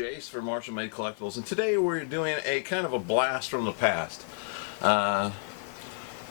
Jase for Marshall Made Collectibles, and today we're doing a kind of a blast from the past.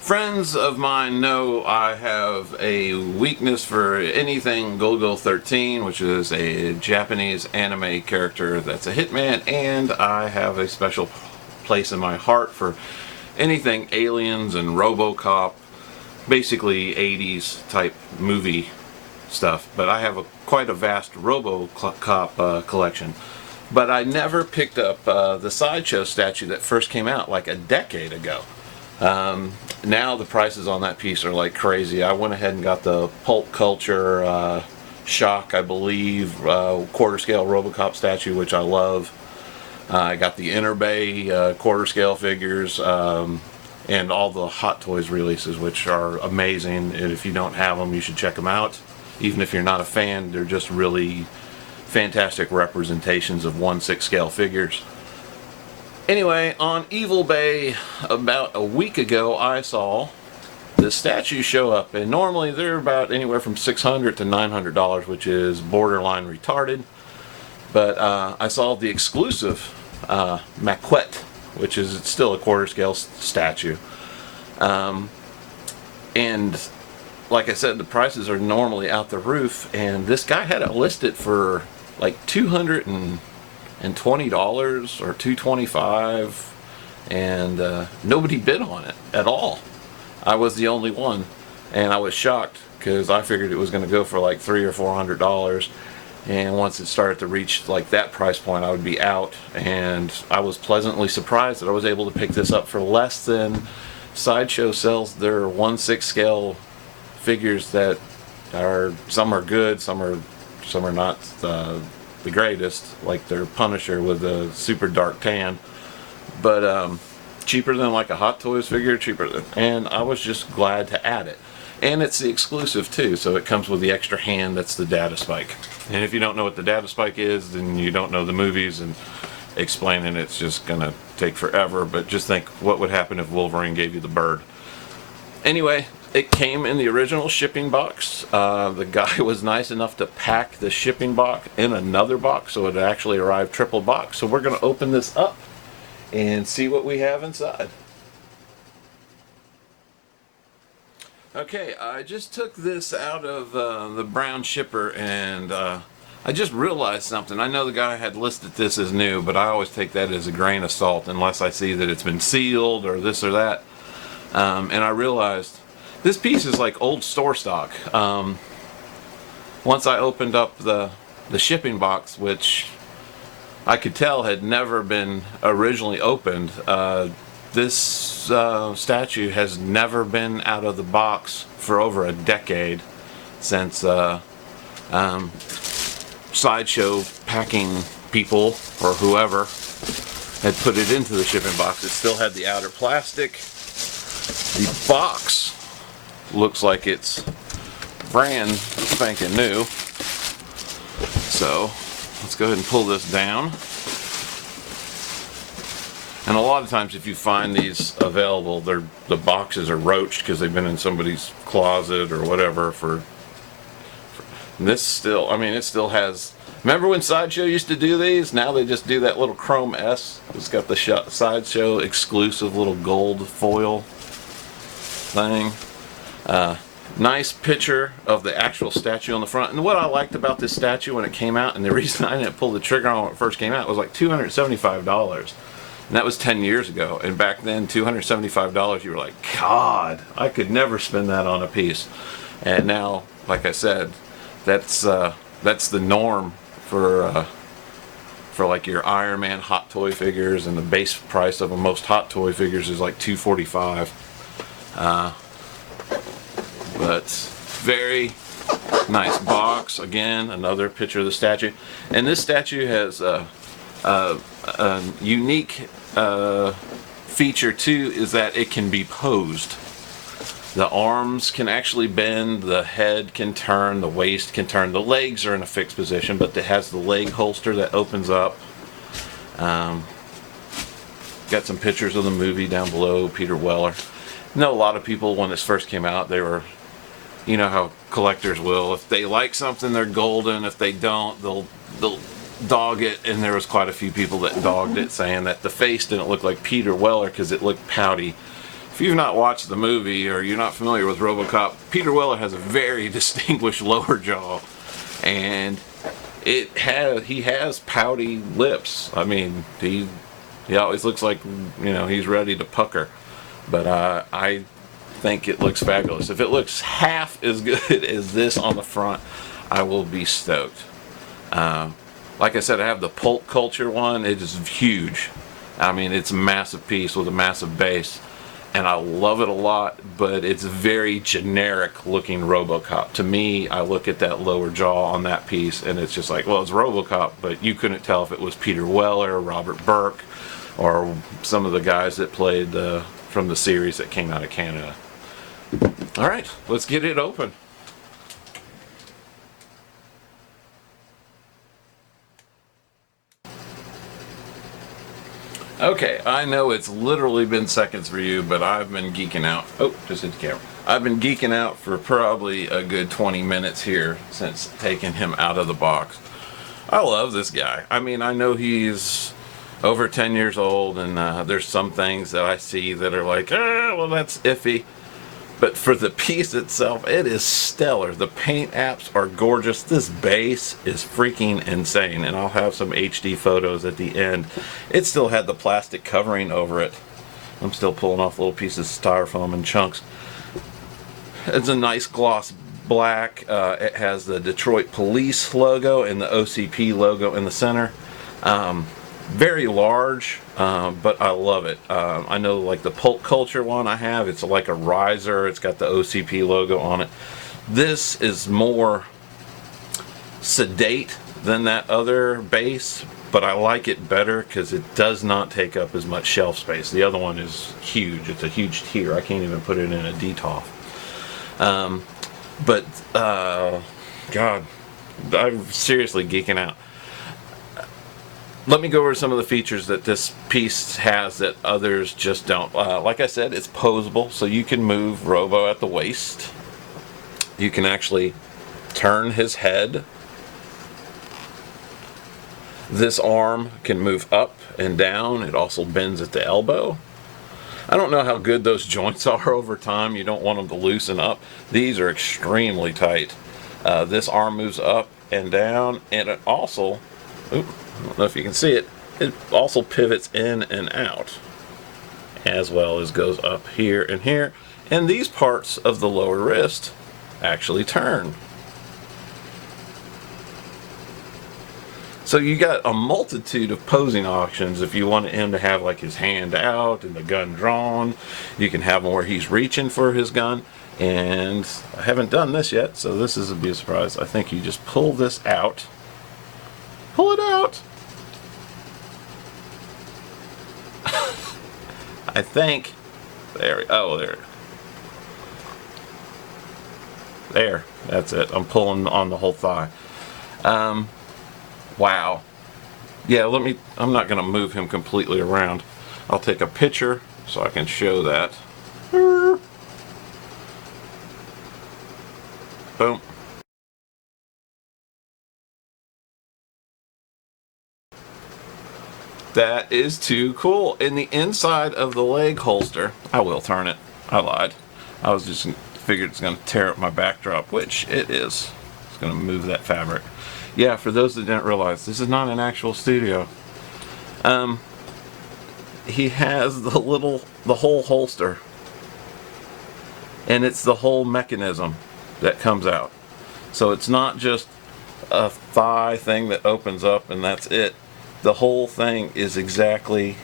Friends of mine know I have a weakness for anything Golgo 13, which is a Japanese anime character that's a hitman, and I have a special place in my heart for anything aliens and Robocop, basically 80s type movie stuff. But I have quite a vast Robocop collection. But I never picked up the Sideshow statue that first came out like a decade ago. Now the prices on that piece are like crazy. I went ahead and got the Pulp Culture Shock, I believe, quarter scale Robocop statue, which I love. I got the Inner Bay quarter scale figures, and all the Hot Toys releases, which are amazing. And if you don't have them, you should check them out. Even if you're not a fan, they're just really fantastic representations of 1/6 scale figures. Anyway, on Evil Bay about a week ago, I saw the statues show up, and normally they're about anywhere from $600 to $900, which is borderline retarded. But I saw the exclusive maquette, which is still a quarter scale statue, and like I said, the prices are normally out the roof, and this guy had it listed for like $220 or $225, and nobody bid on it at all. I was the only one, and I was shocked because I figured it was going to go for like $300 or $400, and once it started to reach like that price point, I would be out. And I was pleasantly surprised that I was able to pick this up for less than Sideshow sells their 1/6 scale figures that are, some are good, some are not the greatest, like their Punisher with a super dark tan, but cheaper than like a Hot Toys figure, and I was just glad to add it. And it's the exclusive too, so it comes with the extra hand that's the data spike. And if you don't know what the data spike is, then you don't know the movies, and explaining it's just gonna take forever. But just think what would happen if Wolverine gave you the bird. Anyway, it came in the original shipping box. The guy was nice enough to pack the shipping box in another box, so it actually arrived triple box. So we're going to open this up and see what we have inside. Okay, I just took this out of the brown shipper, and I just realized something. I know the guy had listed this as new, but I always take that as a grain of salt unless I see that it's been sealed or this or that. And I realized this piece is like old store stock. Once I opened up the shipping box, which I could tell had never been originally opened, this statue has never been out of the box for over a decade, since Sideshow packing people or whoever had put it into the shipping box. It still had the outer plastic. The box looks like it's brand spanking new. So let's go ahead and pull this down. And a lot of times if you find these available, the boxes are roached because they've been in somebody's closet or whatever and this still, I mean, it still has, remember when Sideshow used to do these? Now they just do that little chrome S. It's got the Sideshow exclusive little gold foil thing. Nice picture of the actual statue on the front. And what I liked about this statue when it came out, and the reason I didn't pull the trigger on when it first came out, was like $275. And that was 10 years ago. And back then, $275, you were like, God, I could never spend that on a piece. And now, like I said, that's the norm for like your Iron Man Hot Toy figures, and the base price of most Hot Toy figures is like $245. But very nice box. Again, another picture of the statue, and this statue has a unique feature too, is that it can be posed. The arms can actually bend, the head can turn, the waist can turn, the legs are in a fixed position, but it has the leg holster that opens up. Got some pictures of the movie down below, Peter Weller. I know a lot of people, when this first came out, they were, you know how collectors will, if they like something, they're golden. If they don't, they'll dog it, and there was quite a few people that dogged it, saying that the face didn't look like Peter Weller because it looked pouty. If you've not watched the movie or you're not familiar with Robocop, Peter Weller has a very distinguished lower jaw, and he has pouty lips. I mean, he always looks like, you know, he's ready to pucker. But I think it looks fabulous. If it looks half as good as this on the front, I will be stoked. Like I said, I have the Pulp Culture one. It is huge. I mean, it's a massive piece with a massive base, and I love it a lot, but it's very generic looking Robocop. To me, I look at that lower jaw on that piece, and it's just like, well, it's Robocop, but you couldn't tell if it was Peter Weller, Robert Burke, or some of the guys that played from the series that came out of Canada. All right, let's get it open. Okay, I know it's literally been seconds for you, but I've been geeking out. Oh, just hit the camera. I've been geeking out for probably a good 20 minutes here since taking him out of the box. I love this guy. I mean, I know he's over 10 years old, and there's some things that I see that are like, well, that's iffy. But for the piece itself, it is stellar. The paint apps are gorgeous. This base is freaking insane, and I'll have some HD photos at the end. It still had the plastic covering over it. I'm still pulling off little pieces of styrofoam and chunks. It's a nice gloss black. It has the Detroit Police logo and the OCP logo in the center. Very large, but I love it. I know, like the Pulp Culture one I have, it's like a riser. It's got the OCP logo on it. This is more sedate than that other base, but I like it better because it does not take up as much shelf space. The other one is huge. It's a huge tier. I can't even put it in a DTOF. God, I'm seriously geeking out. Let me go over some of the features that this piece has that others just don't. Like I said, it's posable, so you can move Robo at the waist. You can actually turn his head. This arm can move up and down. It also bends at the elbow. I don't know how good those joints are over time. You don't want them to loosen up. These are extremely tight. This arm moves up and down, and it also, I don't know if you can see it, it also pivots in and out, as well as goes up here and here. And these parts of the lower wrist actually turn. So you got a multitude of posing options. If you want him to have like his hand out and the gun drawn, you can have him where he's reaching for his gun. And I haven't done this yet, so this is a big surprise. I think you just pull this out. Pull it out. I think. There. Oh, there. There. That's it. I'm pulling on the whole thigh. Wow. Yeah, I'm not going to move him completely around. I'll take a picture so I can show that. Boom. That is too cool. In the inside of the leg holster, I will turn it. I lied. I was just figured it's going to tear up my backdrop, which it is. It's going to move that fabric. Yeah, for those that didn't realize, this is not an actual studio. He has the whole holster, and it's the whole mechanism that comes out. So it's not just a thigh thing that opens up and that's it. The whole thing is exactly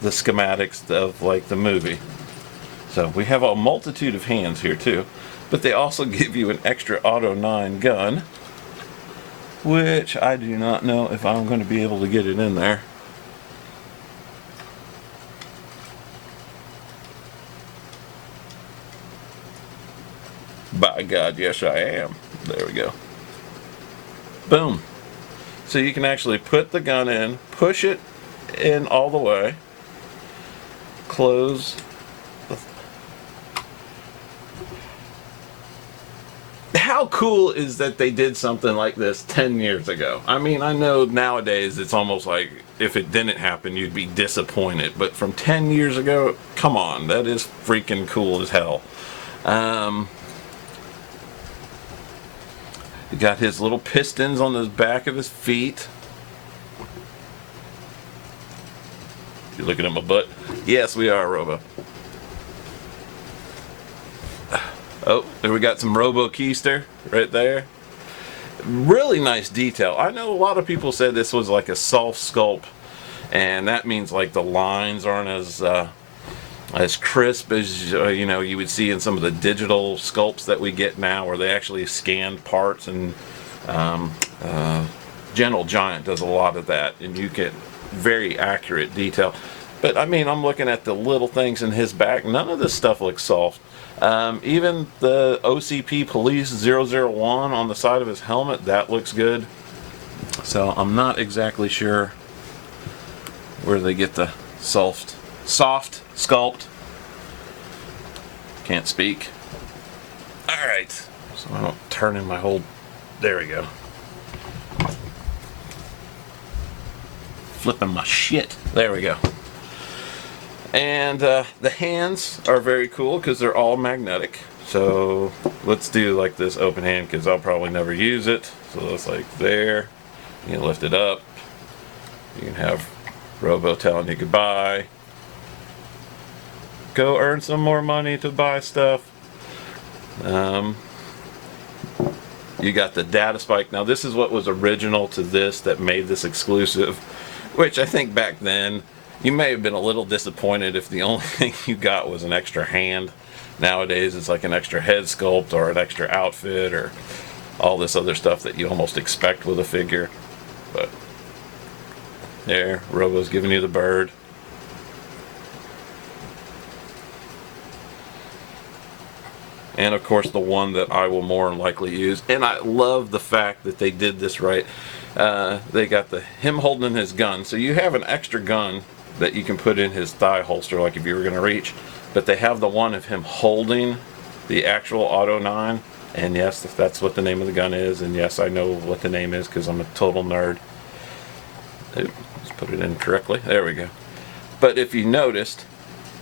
the schematics of like the movie. So we have a multitude of hands here too, but they also give you an extra Auto 9 gun, which I do not know if I'm going to be able to get it in there. By God, yes I am. There we go. Boom. So you can actually put the gun in, push it in all the way, close, how cool is that they did something like this 10 years ago? I mean, I know nowadays it's almost like if it didn't happen, you'd be disappointed. But from 10 years ago, come on, that is freaking cool as hell. He got his little pistons on the back of his feet. You looking at my butt? Yes, we are, Robo. Oh, there we got some Robo Keister right there. Really nice detail. I know a lot of people said this was like a soft sculpt, and that means like the lines aren't as crisp as you know you would see in some of the digital sculpts that we get now, where they actually scan parts. And Gentle Giant does a lot of that, and you get very accurate detail. But I mean, I'm looking at the little things in his back. None of this stuff looks soft. Even the OCP Police 001 on the side of his helmet, that looks good. So I'm not exactly sure where they get the soft sculpt. Can't speak. Alright, so I don't turn in my whole... There we go. Flipping my shit. There we go. And the hands are very cool because they're all magnetic. So let's do like this open hand, because I'll probably never use it. So it's like there. You can lift it up. You can have Robo telling you goodbye. Go earn some more money to buy stuff. You got the data spike. Now this is what was original to this that made this exclusive, which I think back then you may have been a little disappointed if the only thing you got was an extra hand. Nowadays it's like an extra head sculpt or an extra outfit or all this other stuff that you almost expect with a figure. But there, Robo's giving you the bird. And of course the one that I will more than likely use. And I love the fact that they did this right. They got him holding his gun. So you have an extra gun that you can put in his thigh holster, like if you were going to reach. But they have the one of him holding the actual Auto 9. And yes, that's what the name of the gun is. And yes, I know what the name is because I'm a total nerd. Oops, let's put it in correctly. There we go. But if you noticed,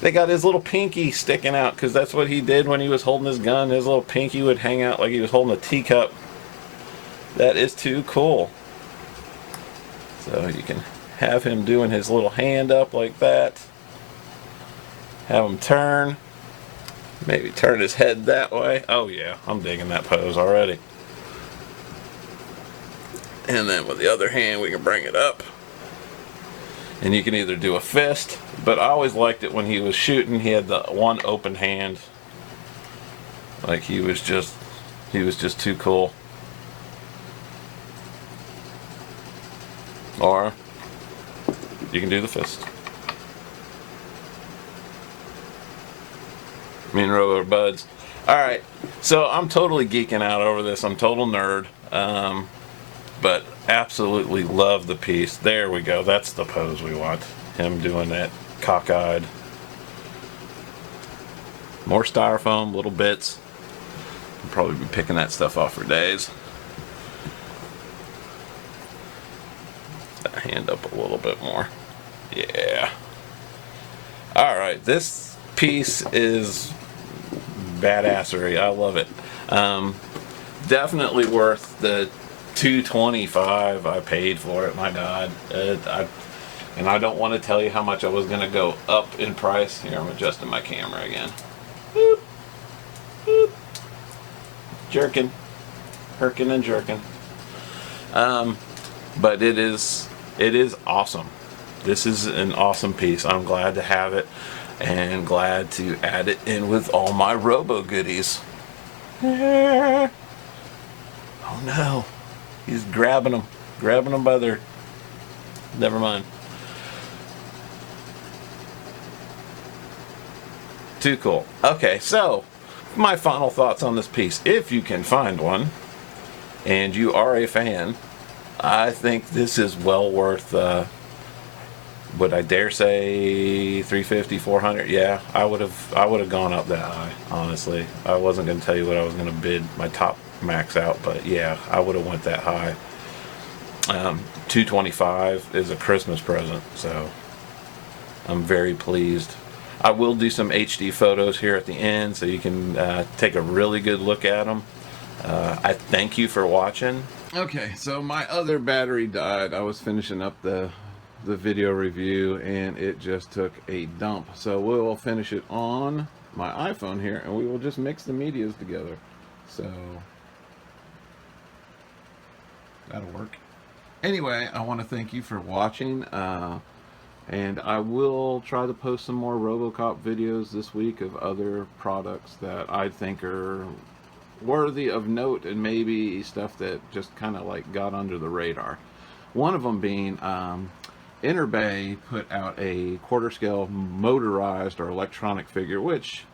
they got his little pinky sticking out, because that's what he did when he was holding his gun. His little pinky would hang out like he was holding a teacup. That is too cool. So you can have him doing his little hand up like that. Have him turn. Maybe turn his head that way. Oh yeah, I'm digging that pose already. And then with the other hand we can bring it up. And you can either do a fist, but I always liked it when he was shooting, he had the one open hand. Like he was just too cool. Or you can do the fist. Me and Robo are buds. Alright, so I'm totally geeking out over this. I'm total nerd. But absolutely love the piece. There we go. That's the pose we want. Him doing that cockeyed. More styrofoam, little bits. I'll probably be picking that stuff off for days. That hand up a little bit more. Yeah. Alright, this piece is badassery. I love it. Definitely worth the $225 I paid for it. My God, and I don't want to tell you how much I was going to go up in price. Here, I'm adjusting my camera again. Boop, boop. Jerking, herking and jerking. But it is awesome. This is an awesome piece. I'm glad to have it, and glad to add it in with all my Robo goodies. Oh no. He's grabbing them by their... Never mind. Too cool. Okay, so my final thoughts on this piece. If you can find one, and you are a fan, I think this is well worth would I dare say 350, 400? Yeah, I would have gone up that high, honestly. I wasn't going to tell you what I was going to bid my top max out, but yeah, I would have went that high. 225 is a Christmas present, so I'm very pleased. I will do some HD photos here at the end so you can take a really good look at them. I thank you for watching. Okay, so my other battery died. I was finishing up the video review and it just took a dump. So we'll finish it on my iPhone here and we will just mix the medias together. So that'll work. Anyway, I want to thank you for watching. And I will try to post some more Robocop videos this week of other products that I think are worthy of note and maybe stuff that just kind of like got under the radar. One of them being Interbay put out a quarter scale motorized or electronic figure, which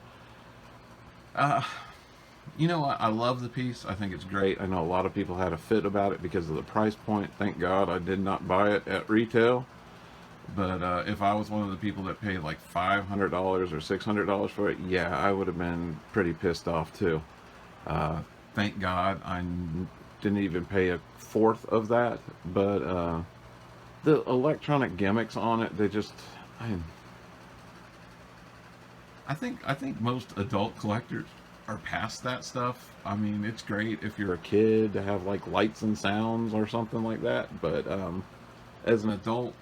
you know what, I love the piece. I think it's great. I know a lot of people had a fit about it because of the price point. Thank God I did not buy it at retail. But if I was one of the people that paid like $500 or $600 for it, yeah, I would have been pretty pissed off too. Thank God I didn't even pay a fourth of that. But the electronic gimmicks on it, they just, I think most adult collectors are past that stuff. I mean, it's great if you're a kid to have like lights and sounds or something like that. But as an adult,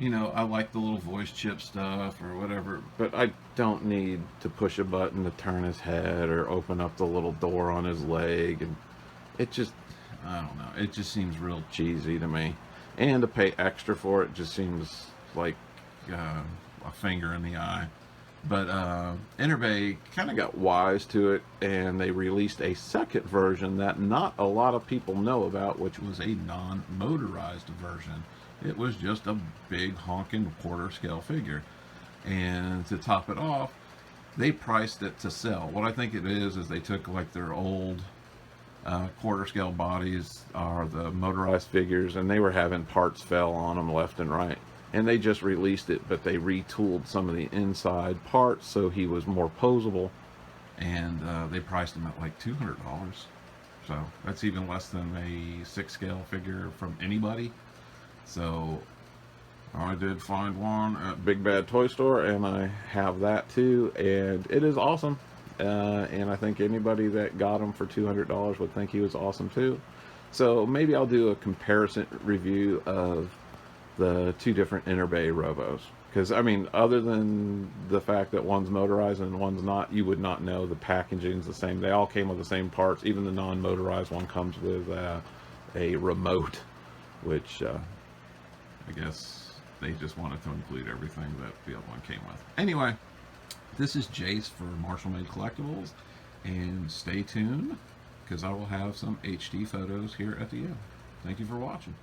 you know, I like the little voice chip stuff or whatever, but I don't need to push a button to turn his head or open up the little door on his leg. And it just, I don't know, it just seems real cheesy to me. And to pay extra for it just seems like a finger in the eye. But Interbay kind of got wise to it, and they released a second version that not a lot of people know about, which was a non-motorized version. It was just a big honking quarter scale figure. And to top it off, they priced it to sell. What I think it is they took like their old quarter scale bodies or the motorized figures, and they were having parts fell on them left and right. And they just released it, but they retooled some of the inside parts so he was more posable. And they priced him at like $200. So that's even less than a 6 scale figure from anybody. So I did find one at Big Bad Toy Store, and I have that too, and it is awesome. And I think anybody that got him for $200 would think he was awesome too. So maybe I'll do a comparison review of the two different Interbay Robos. Because, I mean, other than the fact that one's motorized and one's not, you would not know. The packaging's the same. They all came with the same parts. Even the non-motorized one comes with a remote, which I guess they just wanted to include everything that the other one came with. Anyway, this is Jase for Marshall Made Collectibles, and stay tuned because I will have some HD photos here at the end. Thank you for watching.